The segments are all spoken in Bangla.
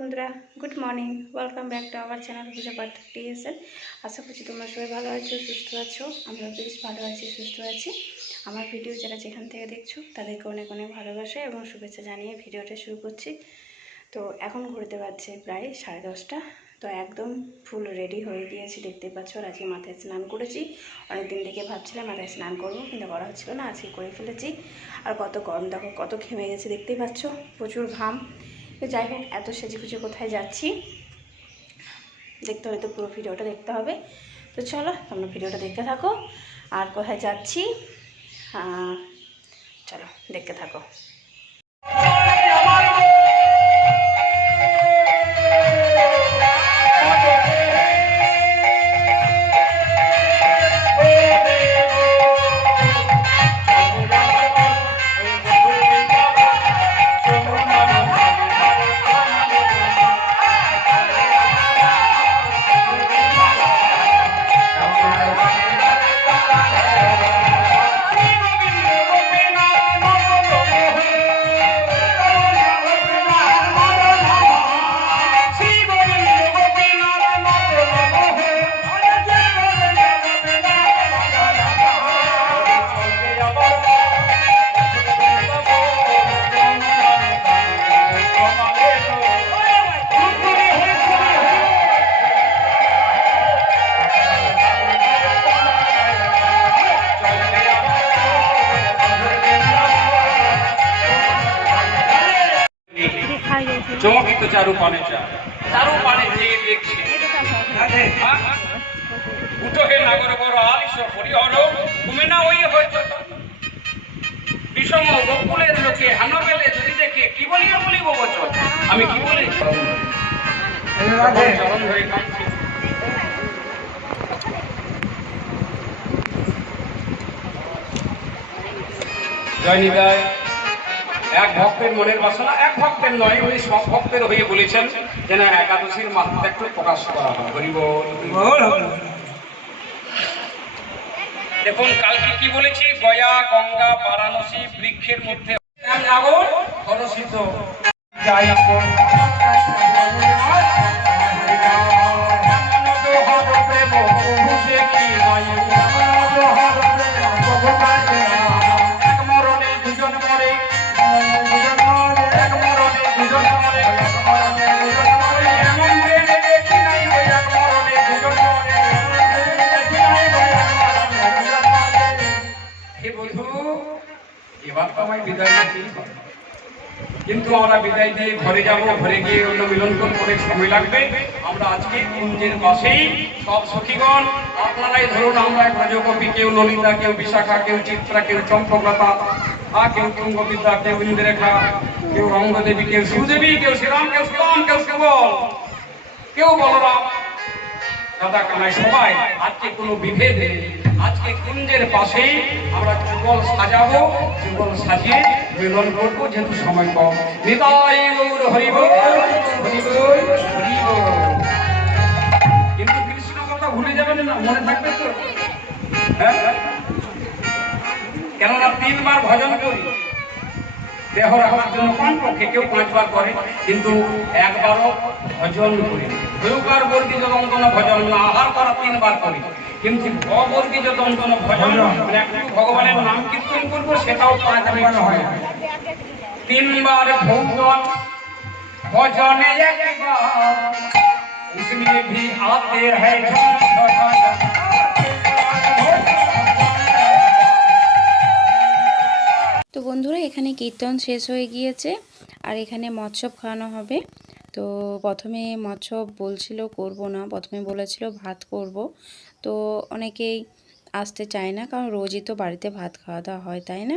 বন্ধুরা good morning welcome back to our channel Puja Partha TSL আশা করছি তোমরা সবাই ভালো আছো, সুস্থ আছো। আমরা বেশ ভালো আছি, সুস্থ আছি। আমার ভিডিও যারা যেখান থেকে দেখছ, তাদেরকে অনেক অনেক ভালোবাসা এবং শুভেচ্ছা জানিয়ে ভিডিওটা শুরু করছি। তো এখন ঘুরতে পারছে প্রায় সাড়ে দশটা। তো একদম ফুল রেডি হয়ে গিয়েছি দেখতে পাচ্ছ। আর আজকে মাথায় স্নান করেছি। অনেকদিন থেকে ভাবছিলাম মাথায় স্নান করব, কিন্তু করা হচ্ছিল না, আজকে করে ফেলেছি। আর কত গরম, দেখো কত ঘেমে গেছে, দেখতেই পাচ্ছ। প্রচুর ঘাম। তো যাই হোক, এত সেজে খুঁজে কোথায় যাচ্ছি? দেখতে হয়তো পুরো ভিডিওটা দেখতে হবে। তো চলো, তোমরা ভিডিওটা দেখতে থাকো। আর কোথায় যাচ্ছি? চলো, দেখতে থাকো। চমকিত চারু পানে চা। চারু পানে চেয়ে দেখছে? উঠো নাগর বড় আলিস হরিহর। তুমি না ওই হয়েছে বিষম বকুলের লোকে হানো বেলে যদি দেখে কি বলিয়া বলিব বচন? আমি কি বলি? চরণ ধরে কাঁদছি। জয় নিতাই এক ভক্তের মনের বাসনা এক ভক্তের নয় উনি সব ভক্তের হয়ে বলেছেন যেন একাদশীর মাত্রা একটু প্রকাশ করা হয়। হরি দেখুন কালকে কি বলেছি? গয়া গঙ্গা বারাণসী বৃক্ষের মধ্যে নাগর যাই এবার বিদায় দিতেই কিন্তু আমরা বিদায় দিয়ে ঘরে যাব, ঘরে গিয়ে অন্য মিলন অনেক সময় লাগবে। আমরা আজকে কুঞ্জের পাশেই, সব সখীগণ, আপনারাই ধরুন আমরা প্রজকপি কেউ ললিতা, কেউ বিশাখা, কেউ চিত্রা, কেউ চম্পকতা আ, কেউ তুঙ্গবিদ্যা, কেউ ইন্দ্রেখা, কেউ রঙ্গদেবী, কেউ শিবদেবী, কেউ শ্রীরাম, কেউ সুরাম কেউ কেবল কেউ বলরাম। দাদা কানাই সবাই, আজকে কোনো বিভেদ নেই। আজকে কুঞ্জের পাশেই আমরা যুগল সাজাবো, যুগল সাজিয়ে মিলন করব, যেহেতু সময় কম। নিতাই হরিব হরিব হরিব কিন্তু কৃষ্ণ কথা ভুলে যাবেন না, মনে থাকবে তো? হ্যাঁ? কেননা তিনবার ভজন করি। দেহ রাখার জন্য কেউ পাঁচবার করে, কিন্তু একবারও ভজন করি। প্রয়োগার বর্গিত দন্তন ভজন না আহার করা তিনবার করি। কিন্তু ভজন ভগবানের নাম কীর্তন সেটাও হয়। তিনবার ভজনে একবার। তো বন্ধুরা এখানে কীর্তন শেষ হয়ে গিয়েছে আর এখানে মৎসব খাওয়ানো হবে। তো প্রথমে মৎসব বলছিল করব না। প্রথমে বলেছিল ভাত করব। তো অনেকেই আসতে চায় না, কারণ রোজই তো বাড়িতে ভাত খাওয়া দাওয়া হয়, তাই না?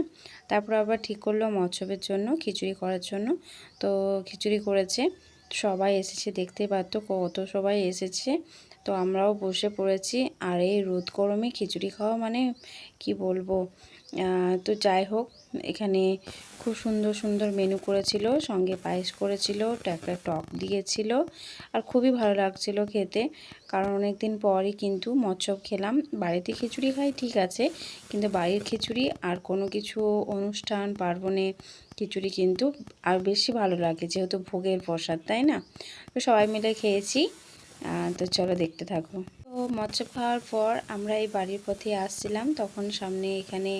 তারপর আবার ঠিক করল মৎসবের জন্য, খিচুড়ি করার জন্য। তো খিচুড়ি করেছে, সবাই এসেছে দেখতে পারতো কত সবাই এসেছে। তো আমরাও বসে পড়েছি। আর এই রোদ গরমে খিচুড়ি খাওয়া মানে কি বলব? তো যাই হোক, এখানে খুব সুন্দর সুন্দর মেনু করেছিল, সঙ্গে পায়েস করেছিল, একটা টক দিয়েছিল, আর খুবই ভালো লাগছিল খেতে। কারণ অনেক দিন পরই কিন্তু মৎসব খেলাম। বাড়িতে খিচুড়ি খাই ঠিক আছে, কিন্তু বাড়ির খিচুড়ি আর কোনো কিছু অনুষ্ঠান, পার্বণে খিচুড়ি কিন্তু আর বেশি ভালো লাগে, যেহেতু ভোগের প্রসাদ, তাই না? তো সবাই মিলে খেয়েছি। তো চলো দেখতে থাকো। তো মৎস্য খাওয়ার পর আমরা এই বাড়ির পথে আসছিলাম। তখন সামনে এখানে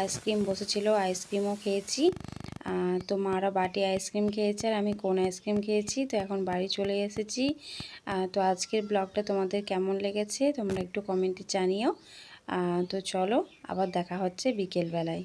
আইসক্রিম বসেছিল, আইসক্রিমও খেয়েছি। তো মারা বাটি আইসক্রিম খেয়েছে আর আমি কোন আইসক্রিম খেয়েছি। তো এখন বাড়ি চলে এসেছি। তো আজকের ব্লগটা তোমাদের কেমন লেগেছে তোমরা একটু কমেন্টে জানিও। তো চলো আবার দেখা হচ্ছে বিকেলবেলায়।